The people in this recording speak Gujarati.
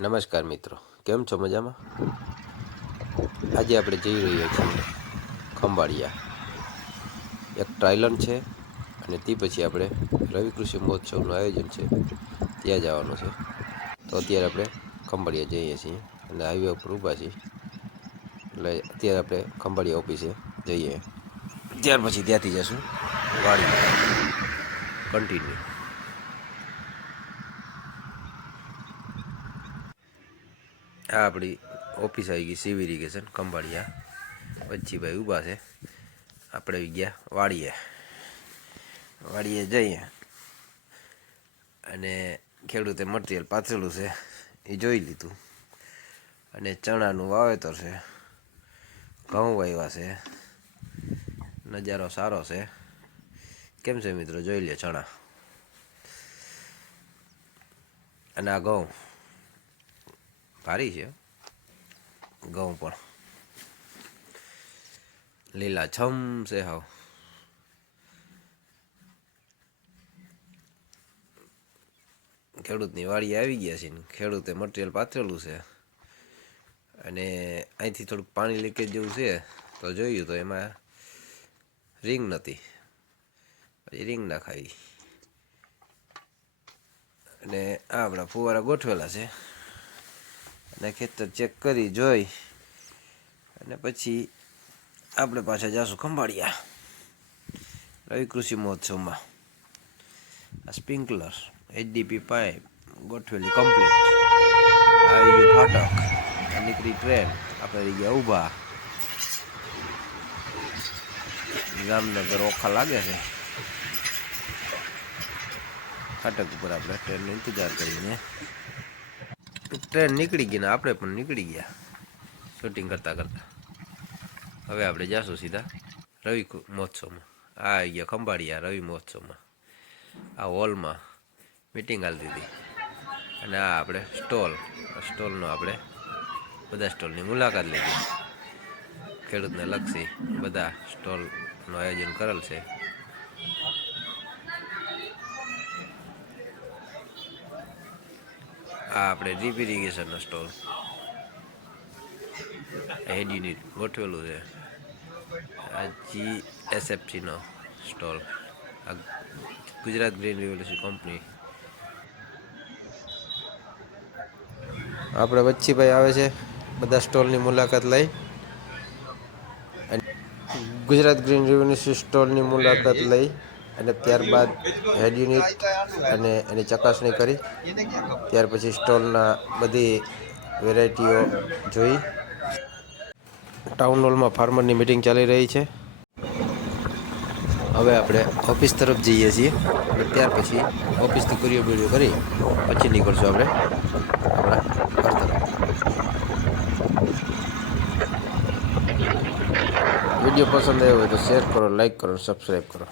નમસ્કાર મિત્રો, કેમ છો? મજામાં? આજે આપણે જઈ રહ્યા છીએ ખંભાળિયા. એક ટ્રાયલન છે અને તે પછી આપણે રવિ કૃષિ મહોત્સવનું આયોજન છે ત્યાં જવાનું છે. તો અત્યારે આપણે ખંભાળિયા જઈએ છીએ અને હાઈવે ઉપર ઊભા છીએ. એટલે અત્યારે આપણે ખંભાળિયા ઓફિસે જઈએ, ત્યાર પછી ત્યાંથી જશું વાડી કન્ટિન્યુ. આ આપણી ઓફિસ આવી ગઈ, સિવિલ ઇરિગેશન ખંભાળિયા. વચ્ચીભાઈ ઊભા છે, આપણે આવી ગયા વાડીએ જઈએ અને ખેડૂતે મટીરિયલ પાથરેલું છે એ જોઈ લીધું. અને ચણાનું વાવેતર છે, ઘઉં વાવ્યા છે, નજારો સારો છે. કેમ છે મિત્રો? જોઈ લે ચણા અને આ ઘઉં ભારી છે. ઘઉં પણ લીલા છમ છે હાવ. ખેડૂતની વાડીએ આવી ગયા છે. ખેડૂતે મટીરિયલ પાથરેલું છે અને અહીંથી થોડુંક પાણી લીકેજ જેવું છે તો જોયું તો એમાં રિંગ નહોતી, પછી રિંગ નાખાવી. અને આ આપણા ફુવારા ગોઠવેલા છે અને ખેતર ચેક કરી જોઈ અને પછી આપણે પાછા જઈશું ખંભાળિયા રવિ કૃષિ મહોત્સવમાં. આ સ્પ્રિંકલર એચડીપી પાઇપ ગોઠવેલી કમ્પ્લીટ. આવી ગયું ફાટક, નીકળી ટ્રેન, આપણે રહી ગયા ઊભા. જામનગર ઓખા લાગે છે. ફાટક ઉપર આપણે ટ્રેનનો ઇંતજાર કરીને ટ્રેન નીકળી ગઈ ને આપણે પણ નીકળી ગયા શૂટિંગ કરતાં કરતાં. હવે આપણે જઈશું સીધા રવિ મહોત્સવમાં. આ આવી ગયા ખંભાળિયા રવિ મહોત્સવમાં. આ હોલમાં મિટિંગ હાલતી હતી અને આ આપણે સ્ટોલનો આપણે બધા સ્ટોલની મુલાકાત લીધી. ખેડૂતને લક્ષી બધા સ્ટોલનું આયોજન કરેલ છે. આ આપણે ડ્રીપ ઇરિગેશનનો સ્ટોલ, હેડ યુનિટ ગોઠવેલું છે. આ GSFCનો સ્ટોલ, આ ગુજરાત ગ્રીન રેવોલ્યુશન કંપની. આપણે વચ્ચીભાઈ આવે છે બધા સ્ટોલની મુલાકાત લઈ. ગુજરાત ગ્રીન રેવોલ્યુશન સ્ટોલની મુલાકાત લઈ અને ત્યારબાદ હેડ યુનિટ અને એની ચકાસણી કરી. ત્યાર પછી સ્ટોલના બધી વેરાયટીઓ જોઈ. ટાઉન હોલમાં ફાર્મરની મિટિંગ ચાલી રહી છે. હવે આપણે ઓફિસ તરફ જઈએ છીએ અને ત્યાર પછી ઓફિસથી કુરિયર બુરિયર કરી પછી નીકળશું આપણે આપણા ઘર તરફ. વિડીયો પસંદ આવ્યો હોય તો શેર કરો, લાઈક કરો, સબસ્ક્રાઈબ કરો.